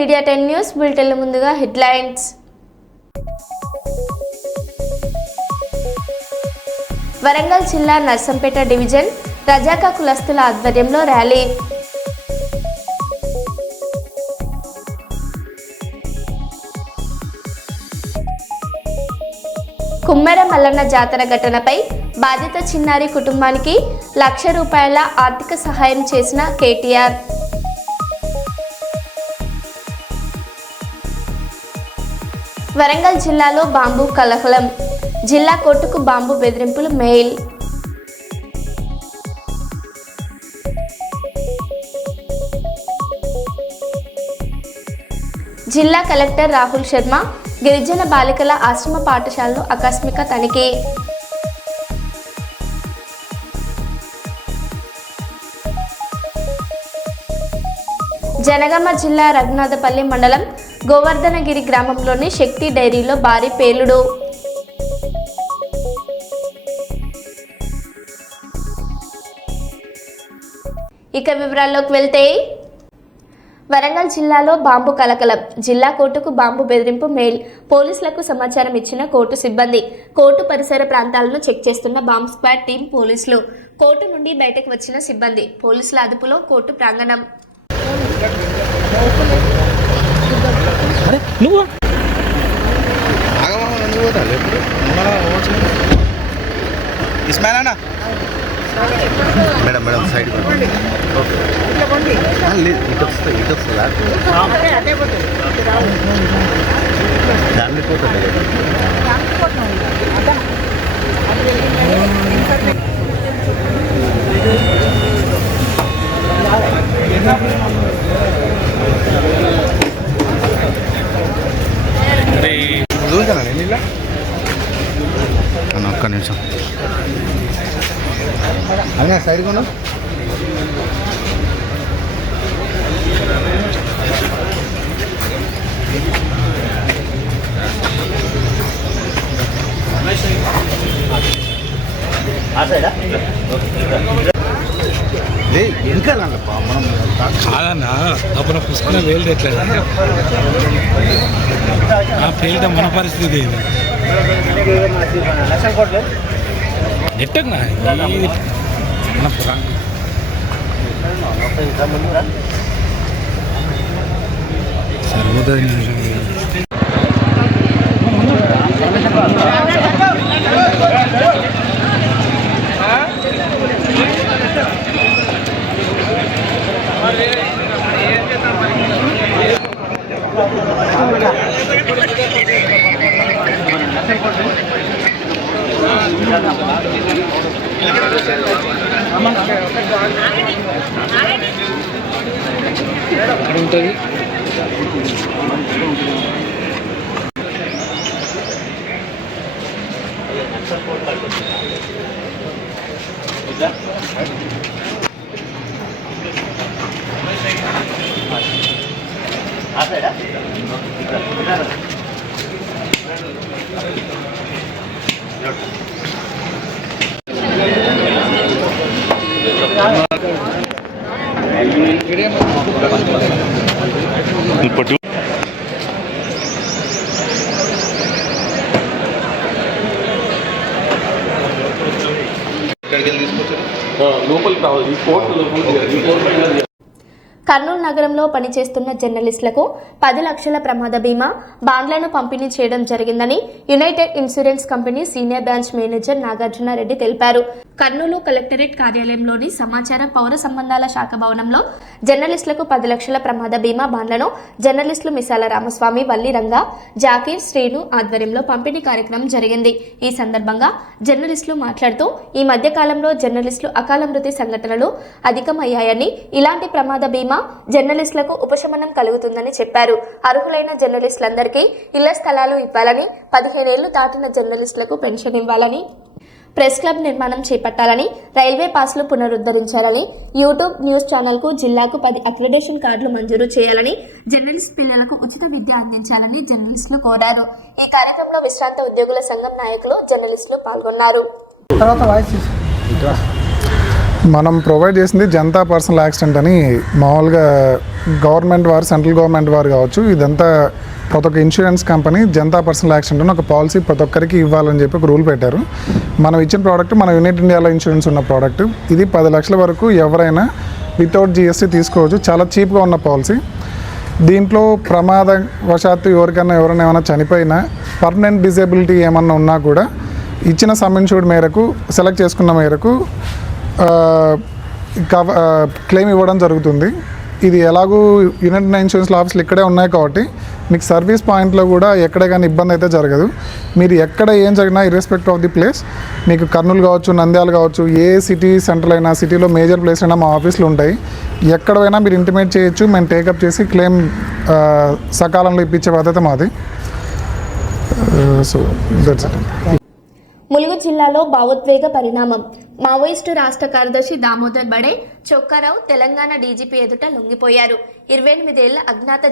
Media 10 news బులెటిన్ల ముందుగా headlines. Warangal జిల్లా Narsampet division రజాకా కులస్తుల ఆధ్వర్యంలో ర్యాలీ. కుమ్మెర మల్లన్న జాతర ఘటనపై బాధిత చిన్నారి కుటుంబానికి ₹1,00,000 ఆర్థిక సహాయం చేసిన కేటీఆర్. వరంగల్ జిల్లాలో బాంబు కలకలం, జిల్లా కోర్టుకు బాంబు బెదిరింపులు మెయిల్. జిల్లా కలెక్టర్ రాహుల్ శర్మ గిరిజన బాలికల ఆశ్రమ పాఠశాలలో ఆకస్మిక తనిఖీ. జనగామ జిల్లా రఘునాథపల్లి మండలం గోవర్ధనగిరి గ్రామంలోని శక్తి డైరీలో భారీ పేలుడు. ఇక వివరాల్లోకి వెళ్తే, వరంగల్ జిల్లాలో బాంబు కలకలం, జిల్లా కోర్టుకు బాంబు బెదిరింపు మెయిల్. పోలీసులకు సమాచారం ఇచ్చిన కోర్టు సిబ్బంది. కోర్టు పరిసర ప్రాంతాలను చెక్ చేస్తున్న బాంబ్ స్క్వాడ్ టీం పోలీసులు. కోర్టు నుండి బయటకు వచ్చిన సిబ్బంది. పోలీసుల అదుపులో కోర్టు ప్రాంగణం. మేడం మేడం సైడ్ ఇటు వస్తుందా ఫ్యామిలీ పోతుంది. చూసానా నేను ఇలా ఒక్క నిమిషం అవునా సైడ్ కొను. ఇంకా మనం కాదన్నా అప్పుడు పుస్తకం వేలుదట్లేదు పేలితే మన పరిస్థితి నెట్టకు సర్వోదయ అక్కడ ఉంటుంది. కర్నూలు నగరంలో పనిచేస్తున్న జర్నలిస్టులకు 10 లక్షల ప్రమాద బీమా బాండ్లను పంపిణీ చేయడం జరిగిందని United insurance company senior branch manager Nagarjuna Reddy తెలిపారు. కర్నూలు కలెక్టరేట్ కార్యాలయంలోని సమాచార పౌర సంబంధాల శాఖ భవనంలో జర్నలిస్టులకు 10 లక్షల ప్రమాద బీమా బాండ్లను జర్నలిస్టులు మిసాల రామస్వామి, వల్లి రంగా, జాకీర్, శ్రీను ఆధ్వర్యంలో పంపిణీ కార్యక్రమం జరిగింది. ఈ సందర్భంగా జర్నలిస్టులు మాట్లాడుతూ ఈ మధ్య కాలంలో జర్నలిస్టులు అకాల మృతి సంఘటనలు అధికమయ్యాయని, ఇలాంటి ప్రమాద బీమా జర్నలిస్టులకు ఉపశమనం కలుగుతుందని చెప్పారు. అర్హులైన జర్నలిస్టులందరికీ ఇళ్ల స్థలాలు ఇవ్వాలని, 15 ఏళ్లు దాటిన జర్నలిస్టులకు పెన్షన్ ఇవ్వాలని, ప్రెస్ క్లబ్ నిర్మాణం చేపట్టాలని, రైల్వే పాస్లు పునరుద్ధరించాలని, యూట్యూబ్ న్యూస్ ఛానల్కు జిల్లాకు 10 అక్రిడేషన్ కార్డులు మంజూరు చేయాలని, జర్నలిస్ట్ పిల్లలకు ఉచిత విద్య అందించాలని జర్నలిస్టులు కోరారు. ఈ కార్యక్రమంలో విశ్రాంత ఉద్యోగుల సంఘం నాయకులు, జర్నలిస్టులు పాల్గొన్నారు. మనం ప్రొవైడ్ చేసింది జనతా పర్సనల్ యాక్సిడెంట్ అని మామూలుగా గవర్నమెంట్ వారు సెంట్రల్ గవర్నమెంట్ వారు కావచ్చు, ఇదంతా ప్రతి ఒక్క insurance company Janata personal accident అని ఒక పాలసీ ప్రతి ఒక్కరికి ఇవ్వాలని చెప్పి ఒక రూల్ పెట్టారు. మనం ఇచ్చిన ప్రోడక్ట్ మన యూనిట్ ఇండియాలో ఇన్సూరెన్స్ ఉన్న ప్రోడక్ట్. ఇది 10 లక్షల వరకు ఎవరైనా వితౌట్ GST తీసుకోవచ్చు. చాలా చీప్గా ఉన్న పాలసీ. దీంట్లో ప్రమాదవశాత్తు ఎవరైనా ఏమైనా చనిపోయినా, పర్మనెంట్ డిజేబిలిటీ ఏమన్నా ఉన్నా కూడా ఇచ్చిన సమ్ ఇన్సూర్డ్ మేరకు సెలెక్ట్ చేసుకున్న మేరకు క్లెయిమ్ ఇవ్వడం జరుగుతుంది. ఇది ఎలాగూ యూనిట్ ఇన్సూరెన్స్ ఆఫీసులు ఇక్కడే ఉన్నాయి కాబట్టి మీకు సర్వీస్ పాయింట్లో కూడా ఎక్కడ కానీ ఇబ్బంది అయితే జరగదు. మీరు ఎక్కడ ఏం జరిగినా ఇర్రెస్పెక్ట్ ఆఫ్ ది ప్లేస్, మీకు కర్నూలు కావచ్చు, నంద్యాల కావచ్చు, ఏ సిటీ సెంట్రల్ అయినా, సిటీలో మేజర్ ప్లేస్ అయినా మా ఆఫీసులు ఉంటాయి. ఎక్కడైనా మీరు ఇంటిమేట్ చేయొచ్చు. మేము టేకప్ చేసి క్లెయిమ్ సకాలంలో ఇప్పించే బాధ్యత మాది. So that's it. ములుగు జిల్లాలో భావోద్వేగ పరిణామం. మావోయిస్టు రాష్ట్ర కార్యదర్శి దామోదర్ బడే చొక్కారావు తెలంగాణ డీజీపీ ఎదుట లొంగిపోయారు. 28 ఏళ్ల అజ్ఞాత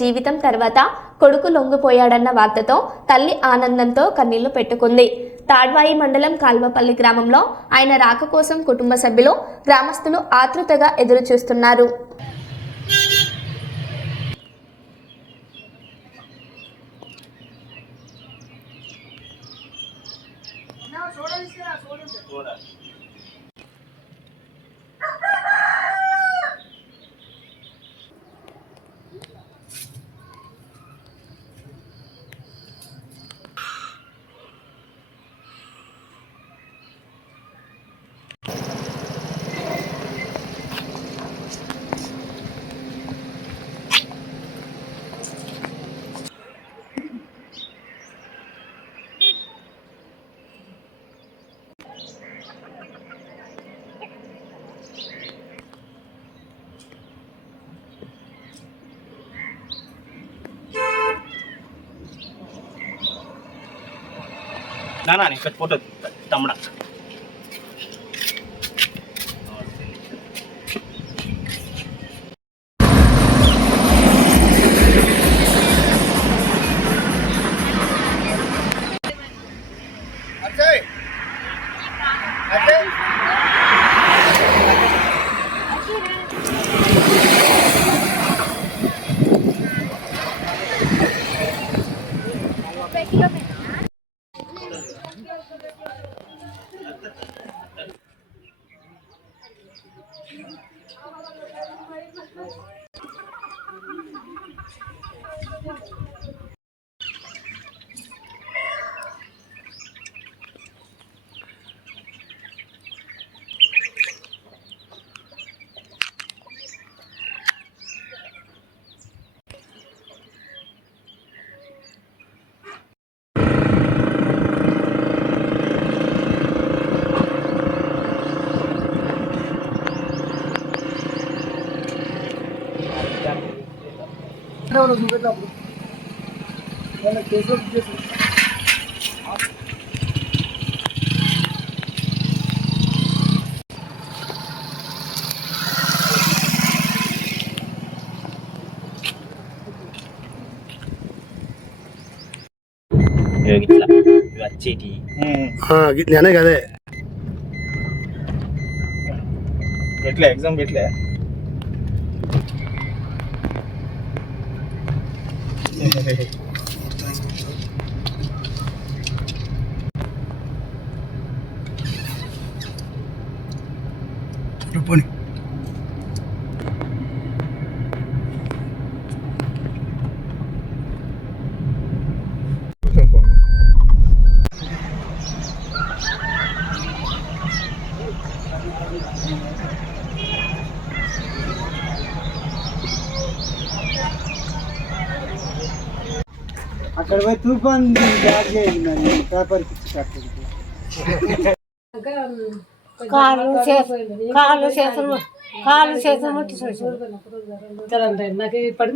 జీవితం తర్వాత కొడుకు లొంగిపోయాడన్న వార్తతో తల్లి ఆనందంతో కన్నీళ్లు పెట్టుకుంది. తాడ్వాయి మండలం కాల్వపల్లి గ్రామంలో ఆయన రాక కోసం కుటుంబ సభ్యులు, గ్రామస్తులు ఆతృతగా ఎదురు చూస్తున్నారు. నానా ఫోటో తమ్ముడా వచ్చేటి నేనే కదే ఎట్లా ఎగ్జామ్ ఎట్లే పోనీ అక్కడ పోయి తుఫాన్ బ్యాగ్ చేయండి మరి పేపర్ ఇచ్చి కట్టండి.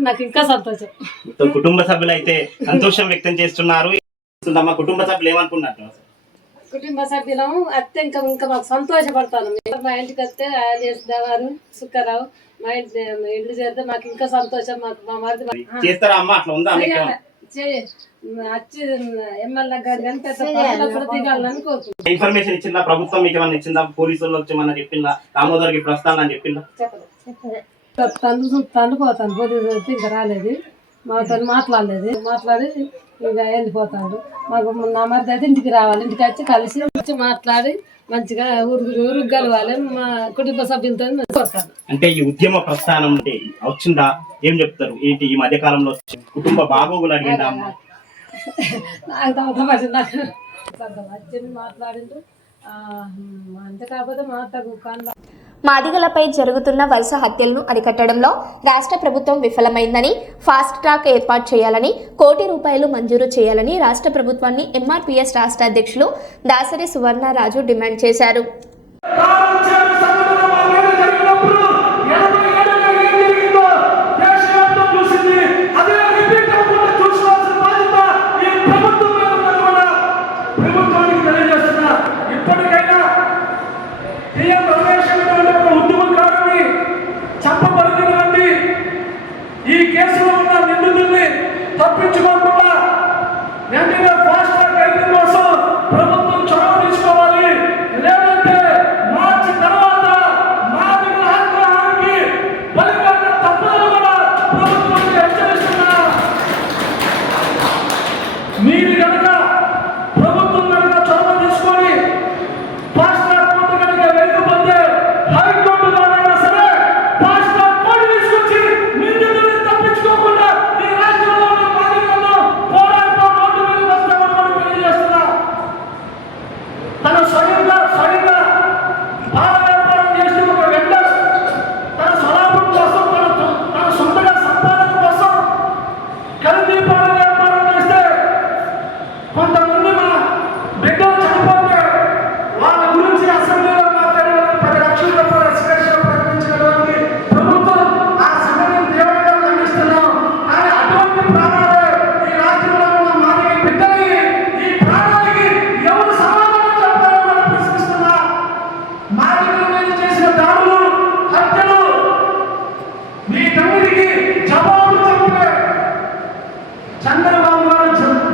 నాకు ఇంకా సంతోషం. కుటుంబ సభ్యులు అయితే సంతోషం వ్యక్తం చేస్తున్నారు. మా కుటుంబ సభ్యులు ఏమనుకున్నారు? కుటుంబ సభ్యులము అత్తే ఇంకా మాకు సంతోషపడతాను. మా ఇంటికి వస్తే ఆయన సుఖరావు మా ఇంటి ఇల్లు చేస్తే మాకు ఇంకా సంతోషం. మాకు మా మరిది చేస్తారా అమ్మ? అట్లా ఉందా? వచ్చి ఎమ్మెల్యే గారు కానీ పెద్ద పనులు కూడా దిగాలని కోరుకుంటున్నాను. ఇన్ఫర్మేషన్ ఇచ్చిందా ప్రభుత్వం, మీకు ఏమన్నా ఇచ్చిందా? పోలీసులు వచ్చి ఏమన్నా చెప్పిందా? దామోదర్కి ఇప్పుడు వస్తానని చెప్పిందా? తను పోతాను, పోలీసు వచ్చి ఇంకా రాలేదు, మాతో మాట్లాడలేదు, మాట్లాడి ఇక వెళ్ళిపోతాడు. మాకు నా మరిది అయితే ఇంటికి రావాలి, ఇంటికి వచ్చి కలిసి వచ్చి మాట్లాడి మంచిగా ఊరికి కలవాలి, మా కుటుంబ సభ్యులతో కోరుతాను. అంటే ఈ ఉద్యమ ప్రస్థానం అంటే వచ్చిందా? ఏం చెప్తారు? ఏంటి ఈ మధ్య కాలంలో కుటుంబ బాగోగులు అడిగిందా? నాకు తమ నాకు వచ్చింది మాట్లాడిండు. అంతే కాకపోతే మా తగ్గు మాదిగలపై జరుగుతున్న వరుస హత్యలను అరికట్టడంలో రాష్ట్ర ప్రభుత్వం విఫలమైందని, ఫాస్ట్ ట్రాక్ ఏర్పాటు చేయాలని, ₹1 కోటి మంజూరు చేయాలని రాష్ట్ర ప్రభుత్వాన్ని ఎంఆర్పీఎస్ రాష్ట్ర అధ్యక్షులు దాసరి సువర్ణరాజు డిమాండ్ చేశారు. ఈ కేసులో ఉన్న నిందితుల్ని తప్పించుకోకుండా వెంటనే ఫాస్ట్ ట్రాక్ ఖైదు కోసం ప్రభుత్వం చొరవ తీసుకోవాలి. లేదంటే మార్చి తర్వాత మాదిగల ఆగ్రహానికి బలిపడక తప్పదని కూడా ప్రభుత్వానికి హెచ్చరిస్తున్నా. మీరు కనుక ప్రభుత్వం కనుక చొరవ తీసుకొని ఫాస్ట్ ట్రాక్ కోర్టు కనుక వెళ్ళకపోతే హైకోర్టు ద్వారా సరే ఫాస్ట్ ట్రాక్ కోర్టు తీసుకొచ్చి నిందితుల్ని తప్పించుకోకుండా ఈ రాష్ట్రంలో ఉన్న బాధితులను పోరాటం రోడ్డు మీద వస్తామని కూడా తెలియజేస్తున్నా. తన స్వయంగా బాల వ్యాపారం చేసి ఒక వెండర్ తన స్వలాభం కోసం తన సొంతగా సంపాదన కోసం కల్తీ పాల వ్యాపారం చేస్తే కొంతమంది మన బిడ్డలు చనిపోతే వాళ్ళ గురించి అసెంబ్లీలో మాట్లాడే 10 లక్షల రూపాయల ఎక్స్‌గ్రేషన్ ప్రకటించినటువంటి ప్రభుత్వం ఆ సంఘటన తీవ్రంగా ఖండిస్తున్నాం. కానీ అటువంటి ప్రాణాలే ఈ రాష్ట్రంలో ఉన్న మాదిగ బిడ్డలకి, ఈ ప్రాణాలకి ఎవరు సమాధానం చెప్పాలని మనం ప్రశ్నిస్తున్నా. మాదిగల మీద చేసిన దాడులు, హత్యలు వీటన్నిటికీ జవాబు చెప్పే చంద్రబాబు గారు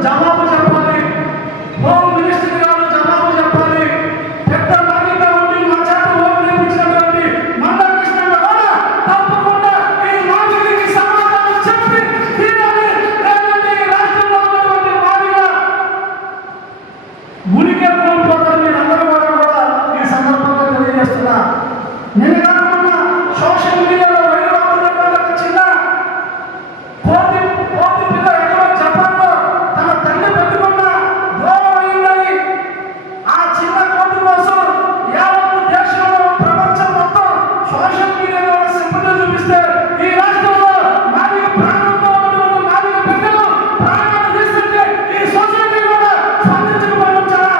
జవాబు చెప్పాలి, హోమ్ మినిస్టర్ గారు జవాబు చెప్పాలి. పెద్ద నాయకుడిగా ఉండి మా చేత హోమ్ నేర్పించినటువంటి మందకృష్ణ కూడా తప్పకుండా ఈ మాదిగకి సమాధానం చెప్పి తీరాలి. లేదంటే ఈ రాష్ట్రంలో ఉన్నటువంటి మాదిగ ఉనికి కోల్పోతారు. మీరందరూ కూడా ఈ సందర్భంగా తెలియజేస్తున్నా. నేను కాకుండా సోషల్ మీడియాలో వైరల్ అవుతున్నటువంటి ఒక చిన్న కోతి పిల్ల ఎక్కడో జపాన్లో తన తల్లి పెట్టుకున్న దూరం అయిందని ఆ చిన్న కోతి కోసం యావత్ దేశంలో ప్రపంచం మొత్తం సోషల్ మీడియాలో సింపతి చూపిస్తే ఈ రాష్ట్రంలో మాదిగ ప్రాణంతో ఉన్నటువంటి మాదిగ బిడ్డలు ప్రాణాలు తీస్తుంటే ఈ సొసైటీ కూడా స్పందించకపోవడం చాలా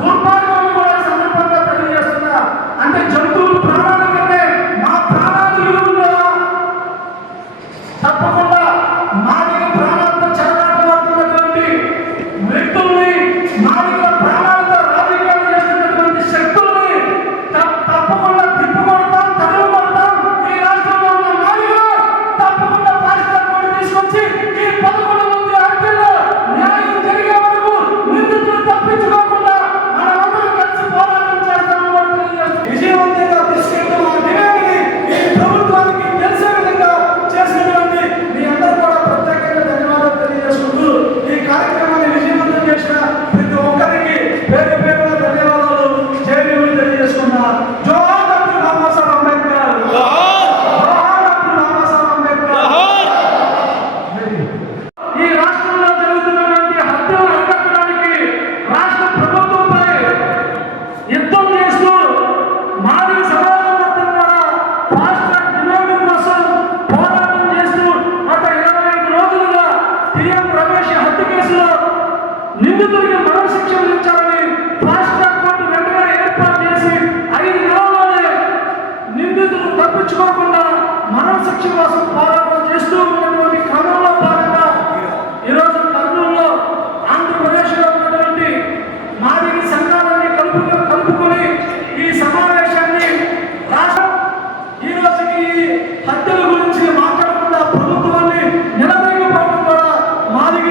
దుర్మార్గం కూడా ఈ సందర్భంగా తెలియజేస్తున్నా. అంటే జంతువులు ప్రాణాల కంటే మా ప్రాణాలు విలువలేవా? తప్పకుండా మాదిగ ప్రాణాలతో చెలగాటమాడుతున్నటువంటి వ్యక్తుల్ని, మాదిగల ప్రాణాలతో రాజకీయాలు చేస్తున్నటువంటి శక్తుల్ని తప్పకుండా తిప్పుకొడతాం, తరిమికొడతాం. ఈ రాష్ట్రంలో ఉన్న మాదిగలు తప్పకుండా ఫాస్ట్ ట్రాక్ కోర్టు తీసుకొచ్చి ఈ 11 మంది హత్యల్లో న్యాయం జరిగే వరకు నిందితులు తప్పించుకోకుండా మనమందరం కలిసి పోరాటం చేస్తామని కూడా తెలియజేస్తున్నాం. విజయవంతంగా తీసుకెళ్తున్న మా డిమాండ్ని ఈ ప్రభుత్వానికి తెలిసే విధంగా చేసినటువంటి మీ అందరూ కూడా ప్రత్యేకంగా ధన్యవాదాలు తెలియజేసుకుంటూ ఈ కార్యక్రమాన్ని విజయవంతం చేసిన ప్రతి ఒక్కరికి పేరు పేరున ధన్యవాదాలు, జైలు తెలియజేసుకున్నా. జోహార్ డాక్టర్ బాబాసాహెబ్ అంబేద్కర్, జోహార్ డాక్టర్ బాబాసాహెబ్ అంబేద్కర్. ఈ రాష్ట్రంలో జరుగుతున్నటువంటి హత్యలను అడ్డుకోవడానికి రాష్ట్ర ప్రభుత్వంపై యుద్ధం చేస్తూ మాదిగ సమాజం మొత్తం కూడా ఫాస్ట్ ట్రాక్ డిమాండ్ కోసం పోరాటం చేస్తూ గత 25 రోజులుగా టీఎం రమేష్ హత్య కేసులో నిందితుడికి మరణశిక్ష విధించాలని ఫాస్ట్ ట్రాక్ కోర్టు వెంటనే ఏర్పాటు చేసి 5 నెలల్లోనే నిందితులు తప్పించుకోకుండా మరణశిక్ష కోసం పోరాటం చేస్తూ ఉన్నటువంటి క్రమంలో భాగంగా ఈరోజు కర్నూలులో ఆంధ్రప్రదేశ్లో ఉన్నటువంటి మాదిగ సంఘాలన్నీ కలుపుకొని ఈ సమావేశాన్ని రాష్ట్రం ఈ రోజుకి హత్యల గురించి మాట్లాడకుండా ప్రభుత్వాన్ని నిలదీయకపోవడం కూడా మాదిగ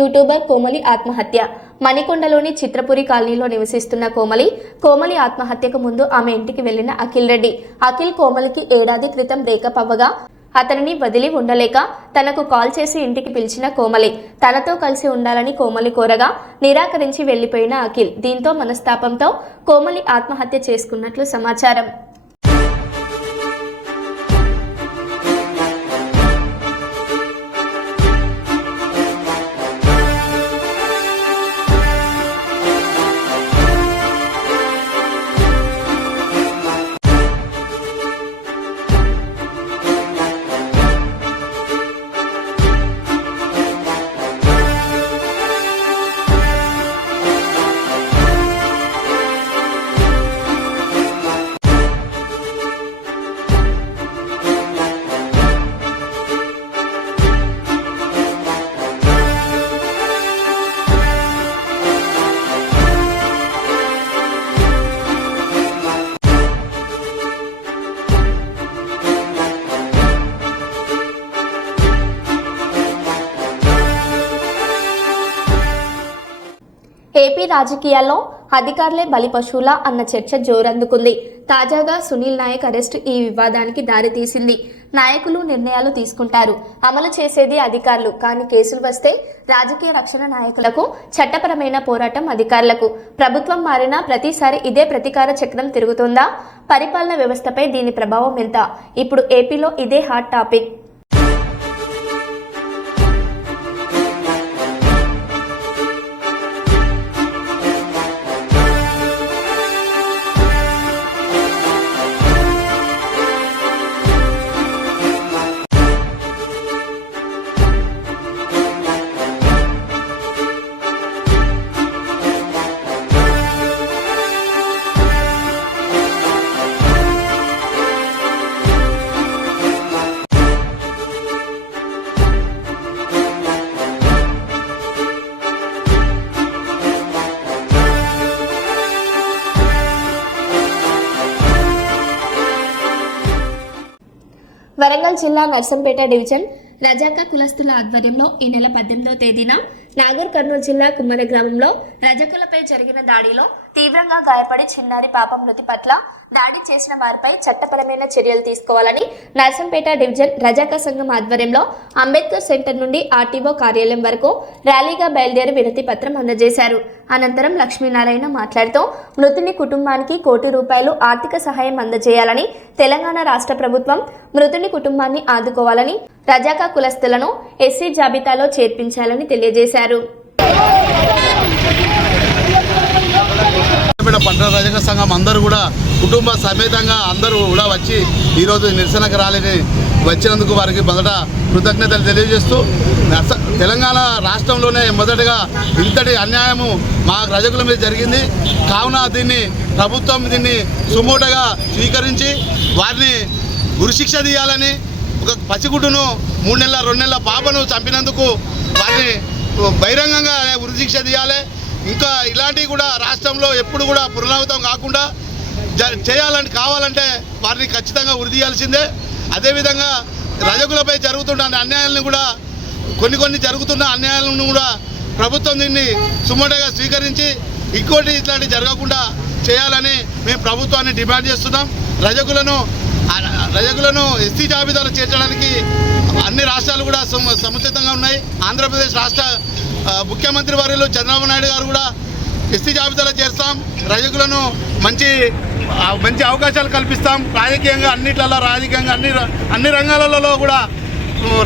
యూట్యూబర్ కోమలి ఆత్మహత్య. మణికొండలోని చిత్రపురి కాలనీలో నివసిస్తున్న కోమలి ఆత్మహత్యకు ముందు ఆమె ఇంటికి వెళ్లిన అఖిల్ రెడ్డి. అఖిల్ కోమలికి ఏడాది క్రితం బ్రేకప్ అవ్వగా అతనిని వదిలి ఉండలేక తనకు కాల్ చేసి ఇంటికి పిలిచిన కోమలి తనతో కలిసి ఉండాలని కోమలి కోరగా నిరాకరించి వెళ్లిపోయిన అఖిల్. దీంతో మనస్తాపంతో కోమలి ఆత్మహత్య చేసుకున్నట్లు సమాచారం. ఏపీ రాజకీయాల్లో అధికారులే బలి పశువులా అన్న చర్చ జోరందుకుంది. తాజాగా సునీల్ నాయక్ అరెస్టు ఈ వివాదానికి దారితీసింది. నాయకులు నిర్ణయాలు తీసుకుంటారు, అమలు చేసేది అధికారులు. కానీ కేసులు వస్తే రాజకీయ రక్షణ నాయకులకు, చట్టపరమైన పోరాటం అధికారులకు. ప్రభుత్వం మారినా ప్రతిసారి ఇదే ప్రతీకార చక్రం తిరుగుతుందా? పరిపాలన వ్యవస్థపై దీని ప్రభావం ఎంత? ఇప్పుడు ఏపీలో ఇదే హాట్ టాపిక్. వరంగల్ జిల్లా నర్సంపేట డివిజన్ రజాకా కులస్తుల ఆధ్వర్యంలో ఈ నెల 18వ తేదీన నాగర్ కర్నూలు జిల్లా కుమ్మర గ్రామంలో రజకులపై జరిగిన దాడిలో తీవ్రంగా గాయపడి చిన్నారి పాప మృతి పట్ల దాడి చేసిన వారిపై చట్టపరమైన చర్యలు తీసుకోవాలని నర్సంపేట డివిజన్ రజాకా సంఘం ఆధ్వర్యంలో అంబేద్కర్ సెంటర్ నుండి ఆర్టీఓ కార్యాలయం వరకు ర్యాలీగా బయలుదేరి వినతి పత్రం అందజేశారు. అనంతరం లక్ష్మీనారాయణ మాట్లాడుతూ మృతుని కుటుంబానికి ₹1 కోటి ఆర్థిక సహాయం అందజేయాలని, తెలంగాణ రాష్ట్ర ప్రభుత్వం మృతుని కుటుంబాన్ని ఆదుకోవాలని, రజాకా కులస్తులను ఎస్సీ జాబితాలో చేర్పించాలని తెలియజేశారు. పట్టణ రజక సంఘం అందరూ కూడా కుటుంబ సమేతంగా అందరూ కూడా వచ్చి ఈరోజు నిరసనకు రాలేని వచ్చినందుకు వారికి మొదట కృతజ్ఞతలు తెలియజేస్తూ తెలంగాణ రాష్ట్రంలోనే మొదటగా ఇంతటి అన్యాయము మా రజకుల మీద జరిగింది. కావున ప్రభుత్వం దీన్ని సుమోటగా స్వీకరించి వారిని ఉరిశిక్ష తీయాలని, ఒక పసిగుడ్డును 3 నెలల 2 నెలల పాపను చంపినందుకు వారిని బహిరంగంగా ఉరిశిక్ష తీయాలి. ఇంకా ఇలాంటివి కూడా రాష్ట్రంలో ఎప్పుడు కూడా పునరావృతం కాకుండా కావాలంటే వారిని ఖచ్చితంగా ఉరి తీయాల్సిందే. అదేవిధంగా రజకులపై జరుగుతున్న అన్యాయాలను కూడా కొన్ని జరుగుతున్న అన్యాయాలను కూడా ప్రభుత్వం దీన్ని సుమోటగా స్వీకరించి ఇంకోటి ఇట్లాంటి జరగకుండా చేయాలని మేము ప్రభుత్వాన్ని డిమాండ్ చేస్తున్నాం. రజకులను ఎస్సీ జాబితాలో చేర్చడానికి అన్ని రాష్ట్రాలు కూడా సముచితంగా ఉన్నాయి. ఆంధ్రప్రదేశ్ రాష్ట్ర ముఖ్యమంత్రి వర్యులు చంద్రబాబు నాయుడు గారు కూడా ఎస్సీ జాబితాలో చేస్తాం, రజకులను మంచి అవకాశాలు కల్పిస్తాం. రాజకీయంగా అన్ని రంగాలలో కూడా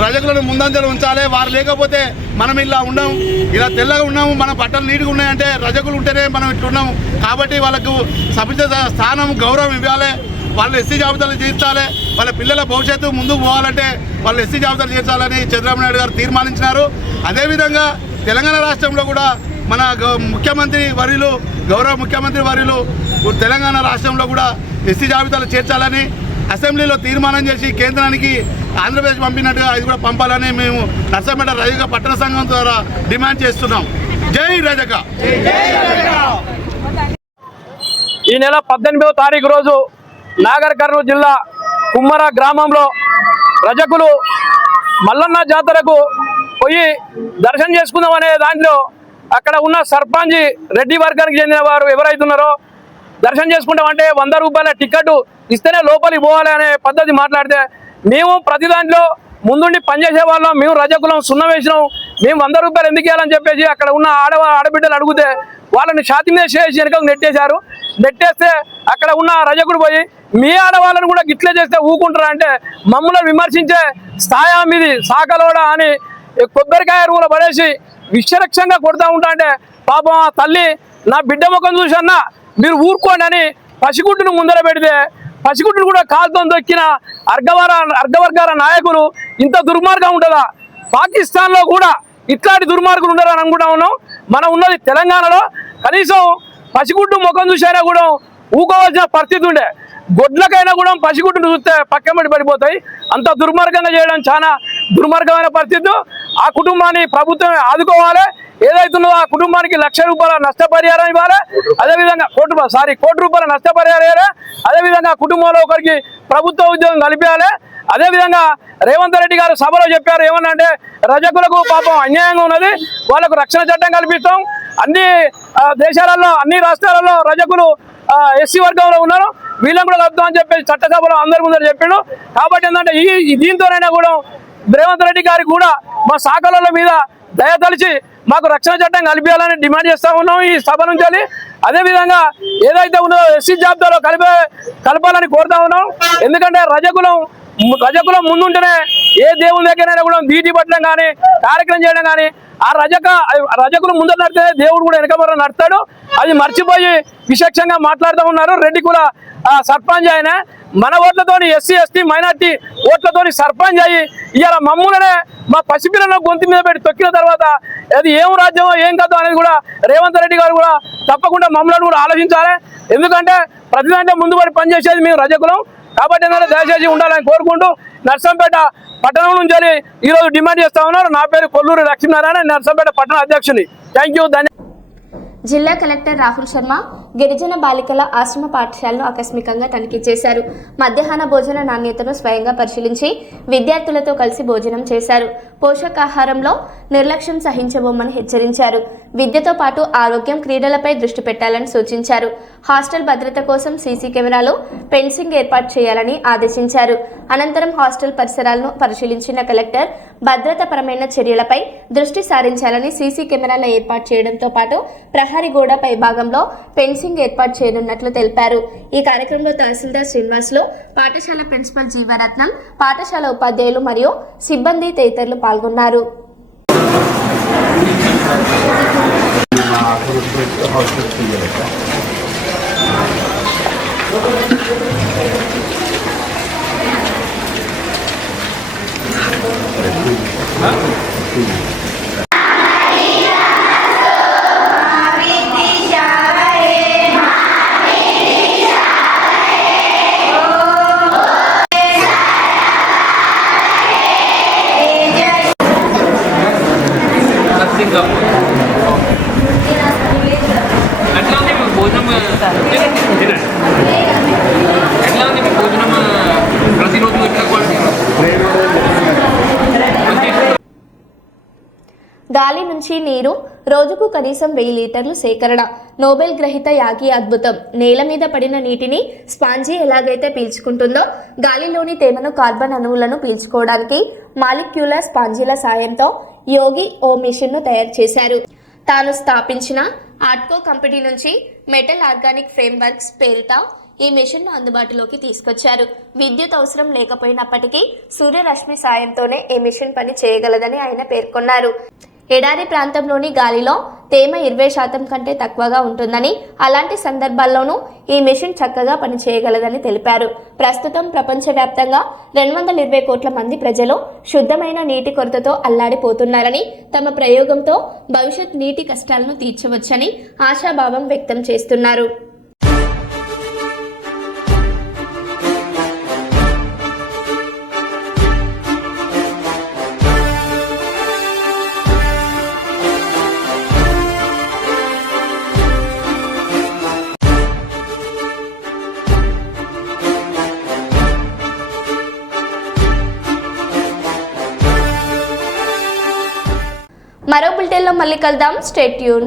రజకులను ముందంజలు ఉంచాలి. వారు లేకపోతే మనం ఇలా ఉన్నాం, ఇలా తెల్లగా ఉన్నాము, మన బట్టలు నీట్గా ఉన్నాయంటే రజకులు ఉంటేనే మనం ఇట్లున్నాము. కాబట్టి వాళ్ళకు సముచిత స్థానం, గౌరవం ఇవ్వాలి. వాళ్ళు ఎస్సీ జాబితాలు చేర్చాలి. వాళ్ళ పిల్లల భవిష్యత్తు ముందుకు పోవాలంటే వాళ్ళు ఎస్సీ జాబితాలు చేర్చాలని చంద్రబాబు నాయుడు గారు తీర్మానించినారు. అదేవిధంగా తెలంగాణ రాష్ట్రంలో కూడా మన గౌరవ ముఖ్యమంత్రి వర్యులు తెలంగాణ రాష్ట్రంలో కూడా ఎస్సీ జాబితాలు చేర్చాలని అసెంబ్లీలో తీర్మానం చేసి కేంద్రానికి ఆంధ్రప్రదేశ్ పంపినట్టుగా అది కూడా పంపాలని మేము నర్సంపేట రజక పట్టణ సంఘం ద్వారా డిమాండ్ చేస్తున్నాం. జై రజక. ఈ నెల 18వ తారీఖు రోజు నాగర్ కర్నూలు జిల్లా కుమ్మర గ్రామంలో రజకులు మల్లన్న జాతరకు పోయి దర్శనం చేసుకుందాం అనే దాంట్లో అక్కడ ఉన్న సర్పంచ్ రెడ్డి వర్గానికి చెందిన వారు ఎవరైతున్నారో దర్శనం చేసుకుంటామంటే 100 రూపాయల టికెట్ ఇస్తేనే లోపలికి పోవాలి అనే పద్ధతి మాట్లాడితే మేము ప్రతి దాంట్లో ముందుండి పనిచేసే వాళ్ళం, మేము రజకులం, సున్నం వేసినాం, మేము 100 రూపాయలు ఎందుకు ఇవ్వాలని చెప్పేసి అక్కడ ఉన్న ఆడబిడ్డలు అడిగితే వాళ్ళని ఛాతీ మీద చేసి వెనుకకు నెట్టేశారు. నెట్టేస్తే అక్కడ ఉన్న రజకుడు పోయి మీ ఆడవాళ్ళని కూడా గిట్లే చేస్తే ఊకుంటారా అంటే మమ్మల్ని విమర్శించే స్థాయి మీది సాకలోడ అని కొబ్బరికాయ రూలో పడేసి విషరక్షంగా కొడతా ఉంటా అంటే పాపం ఆ తల్లి నా బిడ్డ ముఖం చూసన్నా మీరు ఊరుకోండి అని పసిగుడ్డును ముందర పెడితే పసిగుడ్డును కూడా కాలుతో దొక్కిన అర్గవర్గాల నాయకులు ఇంత దుర్మార్గం ఉంటుందా? పాకిస్తాన్లో కూడా ఇట్లాంటి దుర్మార్గులు ఉండరు అని అనుకుంటా ఉన్నాం. మనం ఉన్నది తెలంగాణలో, కనీసం పసిగుడ్డు ముఖం చూసైనా కూడా ఊకోవాల్సిన పరిస్థితి ఉండే. గొడ్లకైనా కూడా పసిగుడ్డును చూస్తే పక్కబడి పడిపోతాయి. అంత దుర్మార్గంగా చేయడం చాలా దుర్మార్గమైన పరిస్థితి. ఆ కుటుంబాన్ని ప్రభుత్వం ఆదుకోవాలి. ఏదైతుందో ఆ కుటుంబానికి ₹1,00,000 నష్టపరిహారం ఇవ్వాలి. అదేవిధంగా కోటి రూపాయల నష్టపరిహారం ఇవ్వాలి. అదేవిధంగా కుటుంబంలో ఒకరికి ప్రభుత్వ ఉద్యోగం కల్పించాలి. అదేవిధంగా రేవంత్ రెడ్డి గారు సభలో చెప్పారు ఏమన్నా అంటే రజకులకు పాపం అన్యాయంగా ఉన్నది, వాళ్ళకు రక్షణ చట్టం కల్పిస్తాం. అన్ని దేశాలలో అన్ని రాష్ట్రాలలో రజకులు ఎస్సీ వర్గంలో ఉన్నారు, వీళ్ళని కూడా కలుపుతామని చెప్పేసి చట్టసభలో అందరి ముందర చెప్పిండు. కాబట్టి ఏంటంటే దీంతోనైనా కూడా రేవంత్ రెడ్డి గారికి కూడా మా శాఖల మీద దయతలిచి మాకు రక్షణ చట్టం కల్పించాలని డిమాండ్ చేస్తూ ఉన్నాం ఈ సభ నుంచి. అదేవిధంగా ఏదైతే ఉన్నదో ఎస్సీ జాబితాలో కలపాలని కోరుతా ఉన్నాం. ఎందుకంటే రజకులం ముందుంటేనే ఏ దేవుని దగ్గరైనా కూడా బీటీ పట్టడం కానీ కార్యక్రమం చేయడం కానీ ఆ రజకులు ముందర నడితే దేవుడు కూడా వెనకబర నడతాడు. అది మర్చిపోయి విశేషంగా మాట్లాడుతూ ఉన్నారు. రెడ్డి కూడా సర్పంచ్ ఆయన మన ఓట్లతోని ఎస్సీ ఎస్టీ మైనార్టీ ఓట్లతోని సర్పంచ్ అయ్యి ఇవాళ మమ్మల్నే మా పసిపిల్లలను గొంతు మీద పెట్టి తొక్కిన తర్వాత అది ఏం రాజ్యమో ఏం కథో అనేది కూడా రేవంత్ రెడ్డి గారు కూడా తప్పకుండా మమ్మల్ని కూడా ఆలోచించాలి. ఎందుకంటే ప్రతిదాంట్లో ముందుపడి పనిచేసేది మేము రజకులం. కాబట్టి ఏంటంటే దయచేసి ఉండాలని కోరుకుంటూ నర్సంపేట పట్టణం నుంచి ఈరోజు డిమాండ్ చేస్తా ఉన్నారు. నా పేరు కొల్లూరి లక్ష్మీనారాయణ, నర్సంపేట పట్టణ అధ్యక్షుని. Thank you. జిల్లా కలెక్టర్ రాహుల్ శర్మ గిరిజన బాలికల ఆశ్రమ పాఠశాలను ఆకస్మికంగా తనిఖీ చేశారు. మధ్యాహ్న భోజన నాణ్యతను స్వయంగా పరిశీలించి విద్యార్థులతో కలిసి భోజనం చేశారు. పోషకాహారంలో నిర్లక్ష్యం సహించబోమని హెచ్చరించారు. విద్యతో పాటు ఆరోగ్యం, క్రీడలపై దృష్టి పెట్టాలని సూచించారు. హాస్టల్ భద్రత కోసం సీసీ కెమెరాలు, ఫెన్సింగ్ ఏర్పాటు చేయాలని ఆదేశించారు. అనంతరం హాస్టల్ పరిసరాలను పరిశీలించిన కలెక్టర్ భద్రతాపరమైన చర్యలపై దృష్టి సారించాలని సీసీ కెమెరాల ఏర్పాటు చేయడంతో పాటు ప్రహరీ గోడ పై భాగంలో ఫెన్సింగ్ ఏర్పాటు చేయనున్నట్లు తెలిపారు. ఈ కార్యక్రమంలో తహసీల్దార్ శ్రీనివాసులు, పాఠశాల ప్రిన్సిపల్ జీవరత్నం, పాఠశాల ఉపాధ్యాయులు మరియు సిబ్బంది తదితరులు పాల్గొన్నారు. గాలి నుంచి నీరు రోజుకు కనీసం 1000 లీటర్లు సేకరణ. నోబెల్ గ్రహీత యాగి అద్భుతం. నేల మీద పడిన నీటిని స్పాంజీ ఎలాగైతే పీల్చుకుంటుందో గాలిలోని తేమను కార్బన్ అణువులను పీల్చుకోవడానికి మాలిక్యులర్ స్పాంజీల సాయంతో యోగి ఓ మిషన్ను తయారు చేశారు. తాను స్థాపించిన ఆర్ట్కో కంపెనీ నుంచి మెటల్ ఆర్గానిక్ ఫ్రేమ్వర్క్స్ పేరిట ఈ మిషన్ను అందుబాటులోకి తీసుకొచ్చారు. విద్యుత్ అవసరం లేకపోయినప్పటికీ సూర్యరశ్మి సాయంతోనే ఈ మిషన్ పని చేయగలదని ఆయన పేర్కొన్నారు. ఎడారి ప్రాంతంలోని గాలిలో తేమ 20% కంటే తక్కువగా ఉంటుందని, అలాంటి సందర్భాల్లోనూ ఈ మిషన్ చక్కగా పనిచేయగలదని తెలిపారు. ప్రస్తుతం ప్రపంచవ్యాప్తంగా 220 కోట్ల మంది ప్రజలు శుద్ధమైన నీటి కొరతతో అల్లాడిపోతున్నారని, తమ ప్రయోగంతో భవిష్యత్ నీటి కష్టాలను తీర్చవచ్చని ఆశాభావం వ్యక్తం చేస్తున్నారు. మరో బులెటిన్లో మళ్ళీ కలుద్దాం. Stay tune.